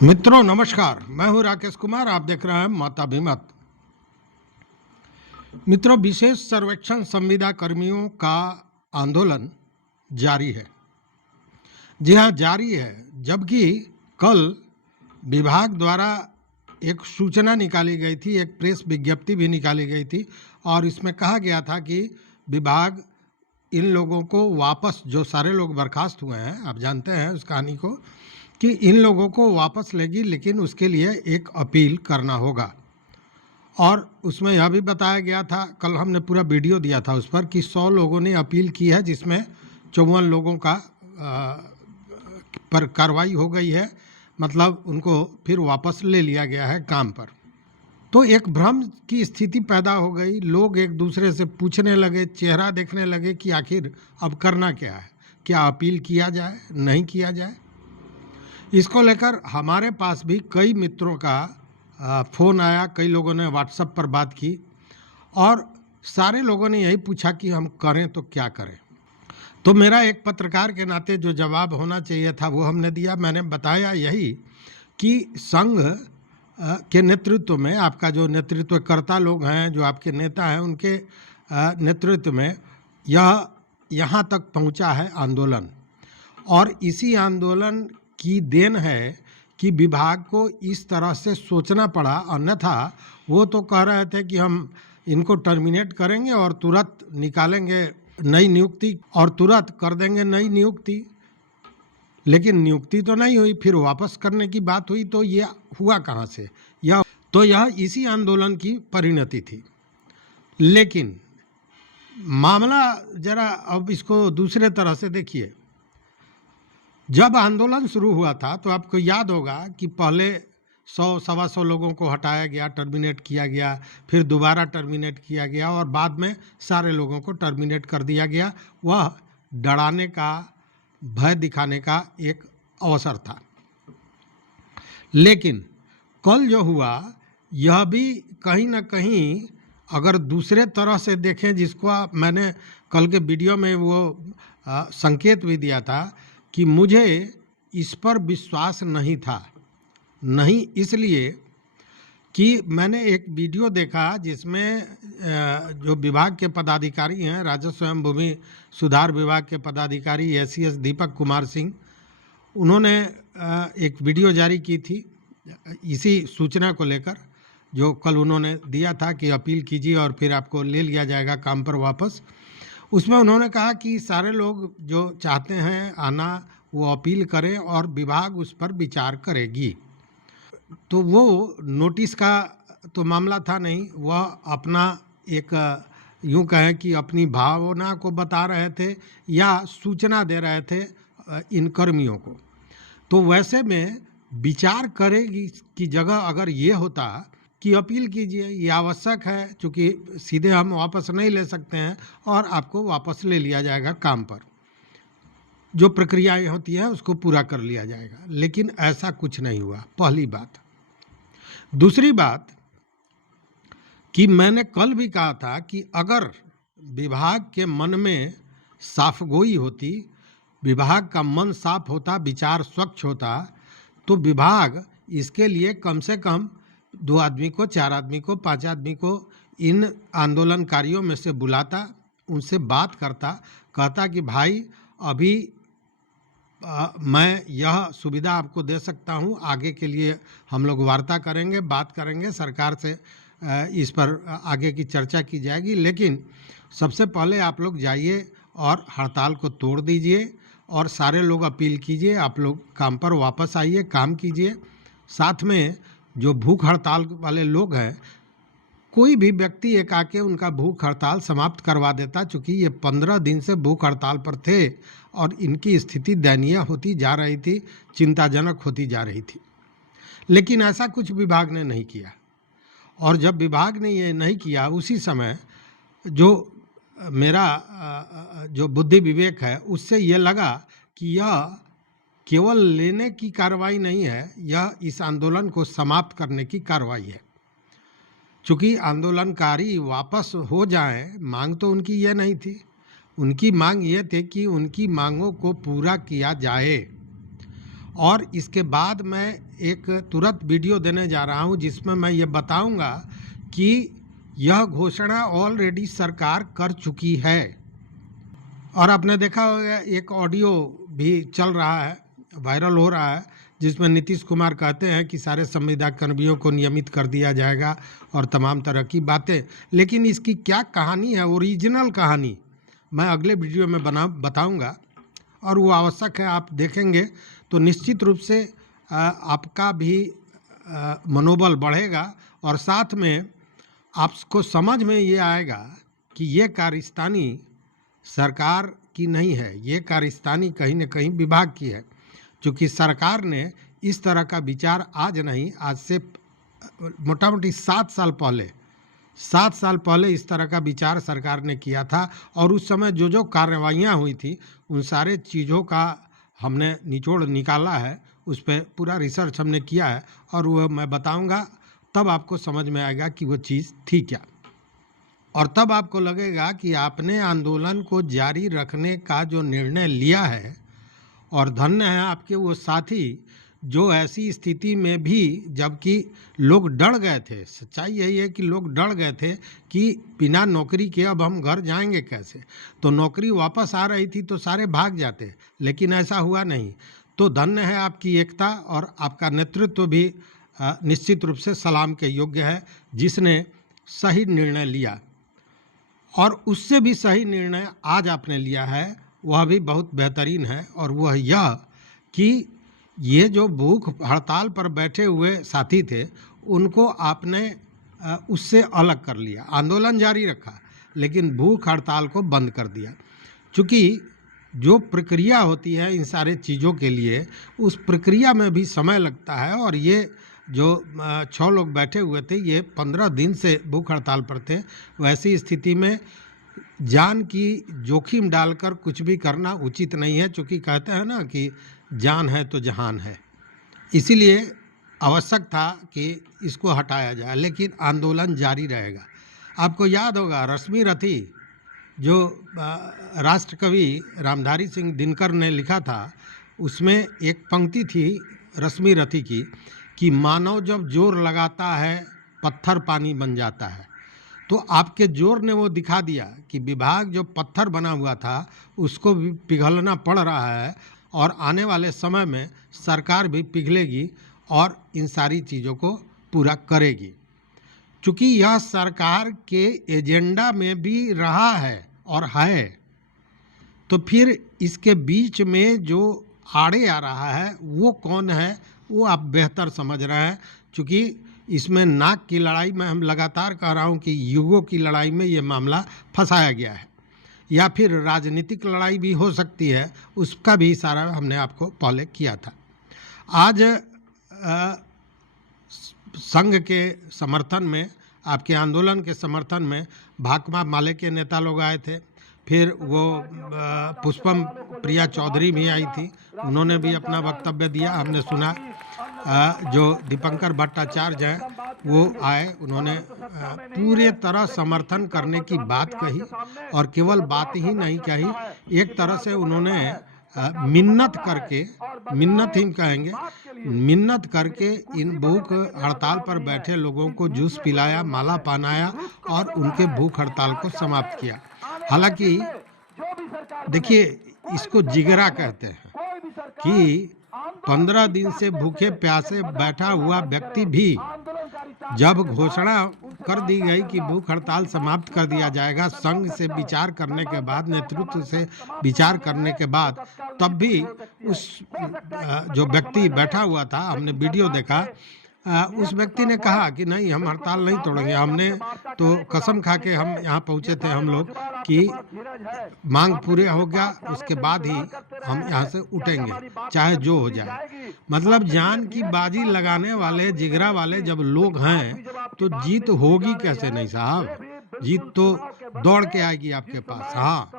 मित्रों नमस्कार, मैं हूं राकेश कुमार। आप देख रहे हैं मताभिमत। मित्रों, विशेष सर्वेक्षण संविदा कर्मियों का आंदोलन जारी है। जी हां, जारी है। जबकि कल विभाग द्वारा एक सूचना निकाली गई थी, एक प्रेस विज्ञप्ति भी निकाली गई थी और इसमें कहा गया था कि विभाग इन लोगों को वापस, जो सारे लोग बर्खास्त हुए हैं, आप जानते हैं उस कहानी को, कि इन लोगों को वापस लेगी, लेकिन उसके लिए एक अपील करना होगा। और उसमें यह भी बताया गया था, कल हमने पूरा वीडियो दिया था उस पर, कि 100 लोगों ने अपील की है, जिसमें 54 लोगों का पर कार्रवाई हो गई है, मतलब उनको फिर वापस ले लिया गया है काम पर। तो एक भ्रम की स्थिति पैदा हो गई। लोग एक दूसरे से पूछने लगे, चेहरा देखने लगे कि आखिर अब करना क्या है, क्या अपील किया जाए, नहीं किया जाए। इसको लेकर हमारे पास भी कई मित्रों का फ़ोन आया, कई लोगों ने व्हाट्सएप पर बात की और सारे लोगों ने यही पूछा कि हम करें तो क्या करें। तो मेरा एक पत्रकार के नाते जो जवाब होना चाहिए था वो हमने दिया। मैंने बताया यही कि संघ के नेतृत्व में, आपका जो नेतृत्वकर्ता लोग हैं, जो आपके नेता हैं, उनके नेतृत्व में यह यहाँ तक पहुँचा है आंदोलन। और इसी आंदोलन की देन है कि विभाग को इस तरह से सोचना पड़ा, अन्यथा वो तो कह रहे थे कि हम इनको टर्मिनेट करेंगे और तुरंत निकालेंगे नई नियुक्ति और तुरंत कर देंगे नई नियुक्ति, लेकिन नियुक्ति तो नहीं हुई। फिर वापस करने की बात हुई, तो ये हुआ कहाँ से? यह इसी आंदोलन की परिणति थी। लेकिन मामला जरा अब इसको दूसरे तरह से देखिए। जब आंदोलन शुरू हुआ था तो आपको याद होगा कि पहले 100-125 लोगों को हटाया गया, टर्मिनेट किया गया, फिर दोबारा टर्मिनेट किया गया और बाद में सारे लोगों को टर्मिनेट कर दिया गया। वह डराने का, भय दिखाने का एक अवसर था। लेकिन कल जो हुआ, यह भी कहीं ना कहीं अगर दूसरे तरह से देखें, जिसको मैंने कल के वीडियो में वो संकेत भी दिया था कि मुझे इस पर विश्वास नहीं था। नहीं इसलिए कि मैंने एक वीडियो देखा जिसमें जो विभाग के पदाधिकारी हैं, राजस्व एवं भूमि सुधार विभाग के पदाधिकारी एसीएस दीपक कुमार सिंह, उन्होंने एक वीडियो जारी की थी इसी सूचना को लेकर, जो कल उन्होंने दिया था कि अपील कीजिए और फिर आपको ले लिया जाएगा काम पर वापस। उसमें उन्होंने कहा कि सारे लोग जो चाहते हैं आना, वो अपील करें और विभाग उस पर विचार करेगी। तो वो नोटिस का तो मामला था नहीं, वह अपना एक यूँ कहें कि अपनी भावना को बता रहे थे या सूचना दे रहे थे इन कर्मियों को। तो वैसे में विचार करेगी की जगह अगर ये होता कि अपील कीजिए, ये आवश्यक है, क्योंकि सीधे हम वापस नहीं ले सकते हैं और आपको वापस ले लिया जाएगा काम पर, जो प्रक्रियाएं होती हैं उसको पूरा कर लिया जाएगा। लेकिन ऐसा कुछ नहीं हुआ, पहली बात। दूसरी बात कि मैंने कल भी कहा था कि अगर विभाग के मन में साफगोई होती, विभाग का मन साफ होता, विचार स्वच्छ होता, तो विभाग इसके लिए कम से कम 2 आदमी को, 4 आदमी को, 5 आदमी को इन आंदोलनकारियों में से बुलाता, उनसे बात करता, कहता कि भाई अभी मैं यह सुविधा आपको दे सकता हूँ, आगे के लिए हम लोग वार्ता करेंगे, बात करेंगे, सरकार से इस पर आगे की चर्चा की जाएगी, लेकिन सबसे पहले आप लोग जाइए और हड़ताल को तोड़ दीजिए और सारे लोग अपील कीजिए, आप लोग काम पर वापस आइए, काम कीजिए। साथ में जो भूख हड़ताल वाले लोग हैं, कोई भी व्यक्ति एक आके उनका भूख हड़ताल समाप्त करवा देता, चूँकि ये 15 दिन से भूख हड़ताल पर थे और इनकी स्थिति दयनीय होती जा रही थी, चिंताजनक होती जा रही थी। लेकिन ऐसा कुछ विभाग ने नहीं किया। और जब विभाग ने ये नहीं किया, उसी समय जो मेरा जो बुद्धि विवेक है, उससे ये लगा कि यह केवल लेने की कार्रवाई नहीं है, यह इस आंदोलन को समाप्त करने की कार्रवाई है। चूँकि आंदोलनकारी वापस हो जाएं, मांग तो उनकी ये नहीं थी। उनकी मांग ये थी कि उनकी मांगों को पूरा किया जाए और इसके बाद मैं एक तुरंत वीडियो देने जा रहा हूं जिसमें मैं ये बताऊंगा कि यह घोषणा ऑलरेडी सरकार कर चुकी है। और आपने देखा होगा एक ऑडियो भी चल रहा है, वायरल हो रहा है, जिसमें नीतीश कुमार कहते हैं कि सारे संविदा कर्मियों को नियमित कर दिया जाएगा और तमाम तरह की बातें। लेकिन इसकी क्या कहानी है, ओरिजिनल कहानी मैं अगले वीडियो में बताऊंगा और वो आवश्यक है। आप देखेंगे तो निश्चित रूप से आपका भी मनोबल बढ़ेगा और साथ में आपको समझ में ये आएगा कि ये कारस्तानी सरकार की नहीं है, ये कारस्तानी कहीं न कहीं विभाग की है। क्योंकि सरकार ने इस तरह का विचार आज नहीं, आज से मोटा मोटी 7 साल पहले इस तरह का विचार सरकार ने किया था। और उस समय जो जो कार्रवाइयाँ हुई थी उन सारे चीज़ों का हमने निचोड़ निकाला है, उस पर पूरा रिसर्च हमने किया है और वो मैं बताऊंगा, तब आपको समझ में आएगा कि वो चीज़ थी क्या। और तब आपको लगेगा कि आपने आंदोलन को जारी रखने का जो निर्णय लिया है, और धन्य है आपके वो साथी जो ऐसी स्थिति में भी, जबकि लोग डर गए थे, सच्चाई यही है कि लोग डर गए थे कि बिना नौकरी के अब हम घर जाएंगे कैसे, तो नौकरी वापस आ रही थी तो सारे भाग जाते, लेकिन ऐसा हुआ नहीं। तो धन्य है आपकी एकता और आपका नेतृत्व भी निश्चित रूप से सलाम के योग्य है, जिसने सही निर्णय लिया। और उससे भी सही निर्णय आज आपने लिया है, वह भी बहुत बेहतरीन है, और वह यह कि ये जो भूख हड़ताल पर बैठे हुए साथी थे उनको आपने उससे अलग कर लिया। आंदोलन जारी रखा लेकिन भूख हड़ताल को बंद कर दिया। चूँकि जो प्रक्रिया होती है इन सारे चीज़ों के लिए, उस प्रक्रिया में भी समय लगता है। और ये जो 6 लोग बैठे हुए थे ये 15 दिन से भूख हड़ताल पर थे। वैसी स्थिति में जान की जोखिम डालकर कुछ भी करना उचित नहीं है, क्योंकि कहते हैं ना कि जान है तो जहान है। इसीलिए आवश्यक था कि इसको हटाया जाए, लेकिन आंदोलन जारी रहेगा। आपको याद होगा रश्मि रथी, जो राष्ट्रकवि रामधारी सिंह दिनकर ने लिखा था, उसमें एक पंक्ति थी रश्मि रथी की कि मानव जब जोर लगाता है पत्थर पानी बन जाता है। तो आपके जोर ने वो दिखा दिया कि विभाग जो पत्थर बना हुआ था उसको भी पिघलना पड़ रहा है, और आने वाले समय में सरकार भी पिघलेगी और इन सारी चीज़ों को पूरा करेगी। चूँकि यह सरकार के एजेंडा में भी रहा है और है, तो फिर इसके बीच में जो आड़े आ रहा है वो कौन है, वो आप बेहतर समझ रहे हैं। चूँकि इसमें नाक की लड़ाई में हम लगातार कह रहा हूँ कि युगों की लड़ाई में ये मामला फंसाया गया है, या फिर राजनीतिक लड़ाई भी हो सकती है, उसका भी इशारा हमने आपको पहले किया था। आज संघ के समर्थन में, आपके आंदोलन के समर्थन में भाकपा माले के नेता लोग आए थे, फिर वो पुष्पम प्रिया चौधरी भी आई थी, उन्होंने भी अपना वक्तव्य दिया, हमने सुना। जो दीपंकर भट्टाचार्य हैं वो आए, उन्होंने पूरे तरह समर्थन करने की बात कही, और केवल बात ही नहीं कही, एक तरह से उन्होंने मिन्नत करके, मिन्नत ही कहेंगे, मिन्नत करके इन भूख हड़ताल पर बैठे लोगों को जूस पिलाया, माला पहनाया और उनके भूख हड़ताल को समाप्त किया। हालांकि देखिए, इसको जिगरा कहते हैं कि 15 दिन से भूखे प्यासे बैठा हुआ व्यक्ति भी जब घोषणा कर दी गई कि भूख हड़ताल समाप्त कर दिया जाएगा, संघ से विचार करने के बाद, नेतृत्व से विचार करने के बाद, तब भी उस जो व्यक्ति बैठा हुआ था, हमने वीडियो देखा, उस व्यक्ति ने कहा कि नहीं, हम हड़ताल नहीं तोड़ेंगे। हमने तो कसम खा के हम यहाँ पहुँचे थे हम लोग कि मांग पूरे हो गया उसके बाद ही हम यहाँ से उठेंगे, चाहे जो हो जाए। मतलब जान की बाजी लगाने वाले, जिगरा वाले जब लोग हैं तो जीत होगी कैसे नहीं साहब, जीत तो दौड़ के आएगी आपके पास। हाँ,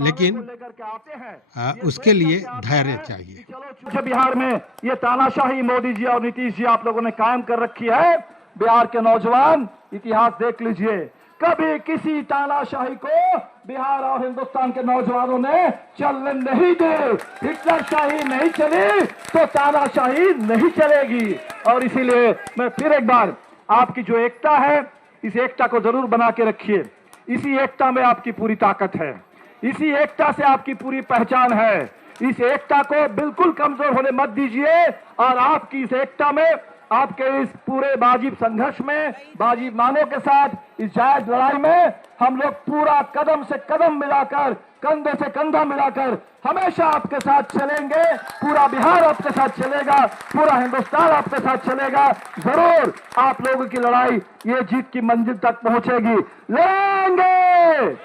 लेकिन उसके लिए धैर्य चाहिए। बिहार में ये तानाशाही मोदी जी और नीतीश जी आप लोगों ने कायम कर रखी है। बिहार के नौजवान इतिहास देख लीजिए, कभी किसी तानाशाही को बिहार और हिंदुस्तान के नौजवानों ने चलने नहीं दे। हिटलरशाही नहीं चली तो तानाशाही नहीं चलेगी। और इसीलिए मैं फिर एक बार आपकी जो एकता है, इस एकता को जरूर बना के रखिए। इसी एकता में आपकी पूरी ताकत है, इसी एकता से आपकी पूरी पहचान है। इस एकता को बिल्कुल कमजोर होने मत दीजिए। और आपकी इस एकता में, आपके इस पूरे वाजिब संघर्ष में, वाजिब मांगों के साथ इस जायज लड़ाई में हम लोग पूरा कदम से कदम मिलाकर, कंधे से कंधा मिलाकर हमेशा आपके साथ चलेंगे। पूरा बिहार आपके साथ चलेगा, पूरा हिंदुस्तान आपके साथ चलेगा। जरूर आप लोगों की लड़ाई ये जीत की मंजिल तक पहुंचेगी। लड़ेंगे,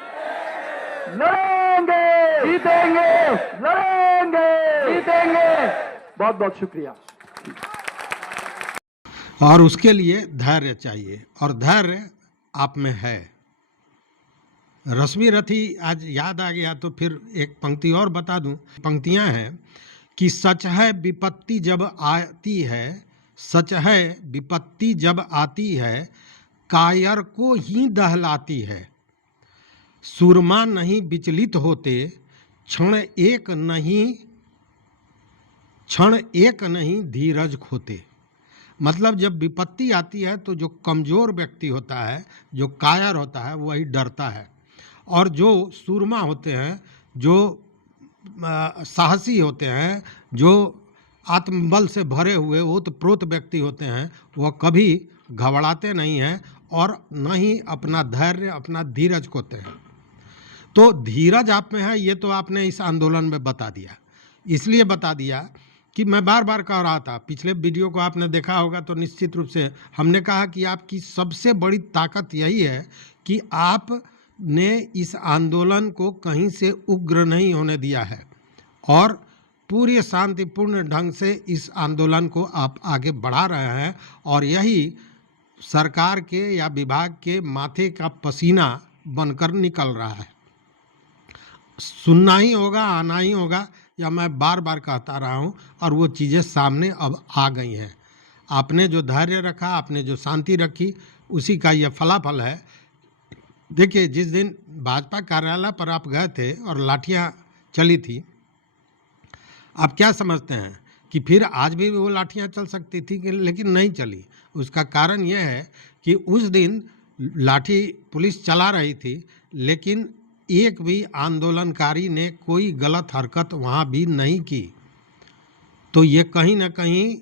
लड़ेंगे, जीतेंगे, लड़ेंगे, जीतेंगे। बहुत बहुत शुक्रिया। और उसके लिए धैर्य चाहिए, और धैर्य आप में है। रश्मि रथी आज याद आ गया तो फिर एक पंक्ति और बता दूं। पंक्तियां हैं कि सच है विपत्ति जब आती है, सच है विपत्ति जब आती है, कायर को ही दहलाती है। सूरमा नहीं विचलित होते, क्षण एक नहीं धीरज खोते। मतलब जब विपत्ति आती है तो जो कमज़ोर व्यक्ति होता है, जो कायर होता है, वही डरता है। और जो सूरमा होते हैं, जो साहसी होते हैं, जो आत्मबल से भरे हुए ओतप्रोत व्यक्ति होते हैं, वह कभी घबराते नहीं हैं और न ही अपना धैर्य, अपना धीरज खोते हैं। तो धीरज आप में है, ये तो आपने इस आंदोलन में बता दिया। इसलिए बता दिया कि मैं बार बार कह रहा था, पिछले वीडियो को आपने देखा होगा तो निश्चित रूप से हमने कहा कि आपकी सबसे बड़ी ताकत यही है कि आपने इस आंदोलन को कहीं से उग्र नहीं होने दिया है और पूरी शांतिपूर्ण ढंग से इस आंदोलन को आप आगे बढ़ा रहे हैं। और यही सरकार के या विभाग के माथे का पसीना बनकर निकल रहा है। सुनना ही होगा, आना ही होगा, या मैं बार बार कहता रहा हूँ, और वो चीज़ें सामने अब आ गई हैं। आपने जो धैर्य रखा, आपने जो शांति रखी, उसी का ये फलाफल है। देखिए, जिस दिन भाजपा कार्यालय पर आप गए थे और लाठियाँ चली थी, आप क्या समझते हैं कि फिर आज भी वो लाठियाँ चल सकती थी कि, लेकिन नहीं चली। उसका कारण यह है कि उस दिन लाठी पुलिस चला रही थी, लेकिन एक भी आंदोलनकारी ने कोई गलत हरकत वहाँ भी नहीं की। तो ये कहीं ना कहीं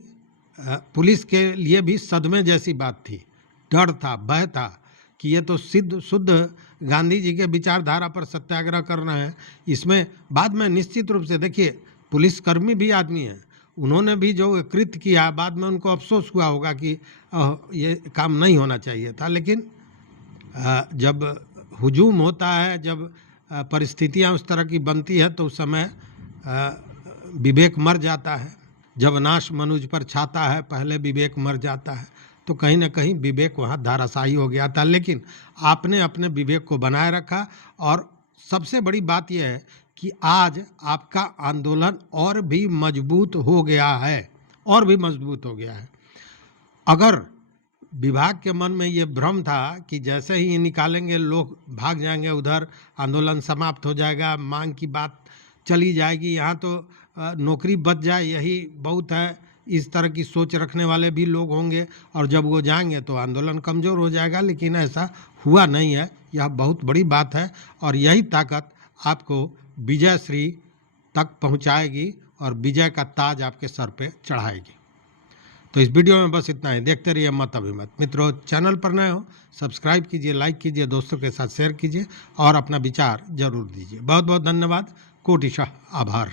पुलिस के लिए भी सदमे जैसी बात थी। डर था, भय था कि ये तो शुद्ध गांधी जी के विचारधारा पर सत्याग्रह कर रहे हैं। इसमें बाद में निश्चित रूप से देखिए, पुलिसकर्मी भी आदमी हैं, उन्होंने भी जो कृत्य किया, बाद में उनको अफसोस हुआ होगा कि ये काम नहीं होना चाहिए था। लेकिन जब हुजूम होता है, जब परिस्थितियां उस तरह की बनती है, तो उस समय विवेक मर जाता है। जब नाश मनुज पर छाता है, पहले विवेक मर जाता है। तो कहीं ना कहीं विवेक वहाँ धाराशायी हो गया था, लेकिन आपने अपने विवेक को बनाए रखा। और सबसे बड़ी बात यह है कि आज आपका आंदोलन और भी मजबूत हो गया है, और भी मजबूत हो गया है। अगर विभाग के मन में ये भ्रम था कि जैसे ही ये निकालेंगे लोग भाग जाएंगे उधर, आंदोलन समाप्त हो जाएगा, मांग की बात चली जाएगी, यहाँ तो नौकरी बच जाए यही बहुत है, इस तरह की सोच रखने वाले भी लोग होंगे और जब वो जाएंगे तो आंदोलन कमज़ोर हो जाएगा। लेकिन ऐसा हुआ नहीं है। यह बहुत बड़ी बात है और यही ताकत आपको विजय श्री तक पहुंचाएगी और विजय का ताज आपके सर पे चढ़ाएगी। तो इस वीडियो में बस इतना ही। देखते रहिए मत अभिमत। मित्रों, चैनल पर नए हो सब्सक्राइब कीजिए, लाइक कीजिए, दोस्तों के साथ शेयर कीजिए और अपना विचार जरूर दीजिए। बहुत बहुत धन्यवाद, कोटिशः आभार।